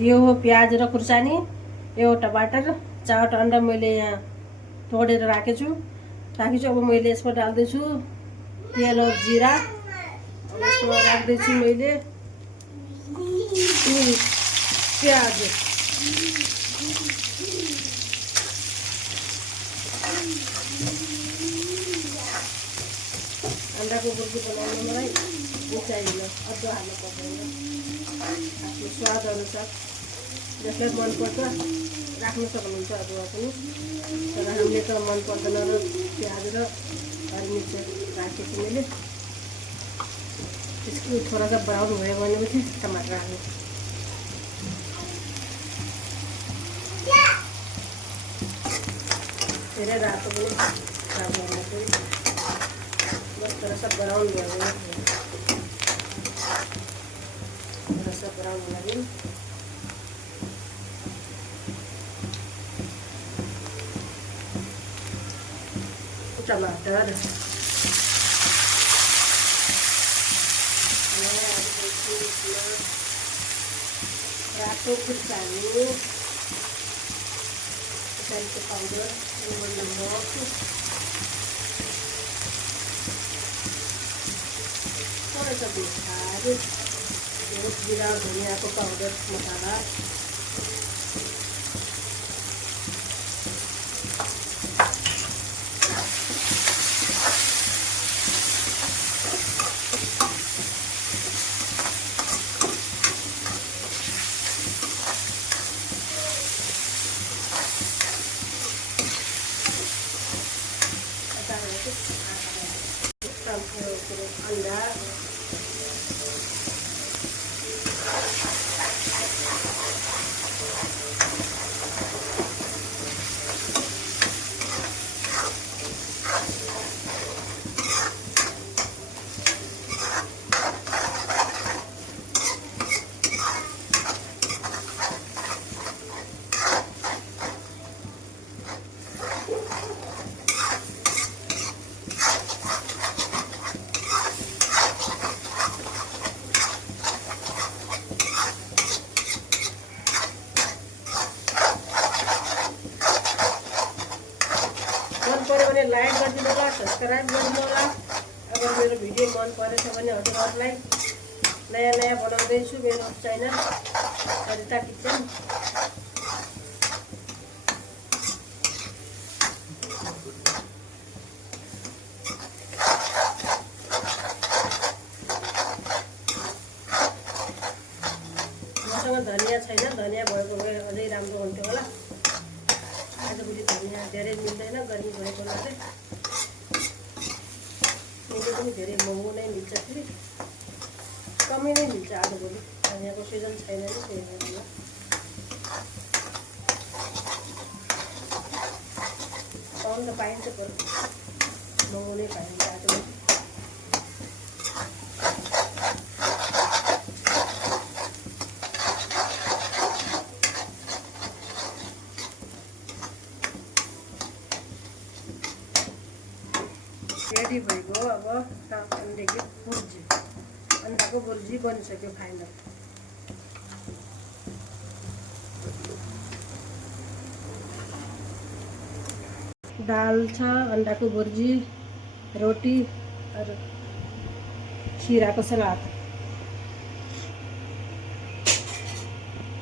यो हो प्याज र खुर्सानी, एउटा टमाटर, 4वटा अन्डा मैले यहाँ तोडेर राखेछु। अब मैले यसमा डाल्दैछु तेल और जिरा। अब यसमा राख्दैछु मैले प्याज। अंडाको बुर्जी बनाउन मलाई चाहिँदैन, अदुवा हाल्नु पर्दैन। आफ्नो स्वाद अनुसार जसलाई मनपर्छ राख्न सक्नुहुन्छ अदुवा पनि, तर हामीले त मन पर्दैन र प्याज र हरी मिर्च राखेको मैले। त्यसको थोड़ा सा ब्राउन भयो भनेपछि टमाटर हाल्नु। धेरै रातो पनि हाल्नु पर्छ, बस थोड़ा सा ब्राउन भयो भने थोड़ा सा ब्राउन लगे। टमाटर रातो खुर्सानी, खुर्सानीको पाउडर, नमक, थोड़ा सा बेसार, जीरा और धनिया को पाउडर मसाला, अंडा, लाइक गरिदिनु होला, सब्सक्राइब गरिदिनु होला। अगर मेरो भिडियो मन परेछ भने हजुरहरूलाई नयाँ नयाँ बनाउँदैछु मेरो च्यानल सरिता किचन। मसँग धनिया छैन, धनिया भएको भए अझै राम्रो हुन्थ्यो होला। आजभोलि धनिया धेरै मिल्दैन, गर्मी भएको हुनाले मैले पनि धेरै महँगो नै मिल्छ, फेरि कमै नै मिल्छ आजभोलि। धनियाको सिजन छैन नि, त्यही भएर पाउनु त पाइन्छ तर महँगो नै पाइन्छ आजभोलि। रेडी भइगयो। अब अंडाको बुर्जी बनिसक्यो फाइनल। दाल छ, अंडाको बुर्जी, रोटी और खीरा को सलाद।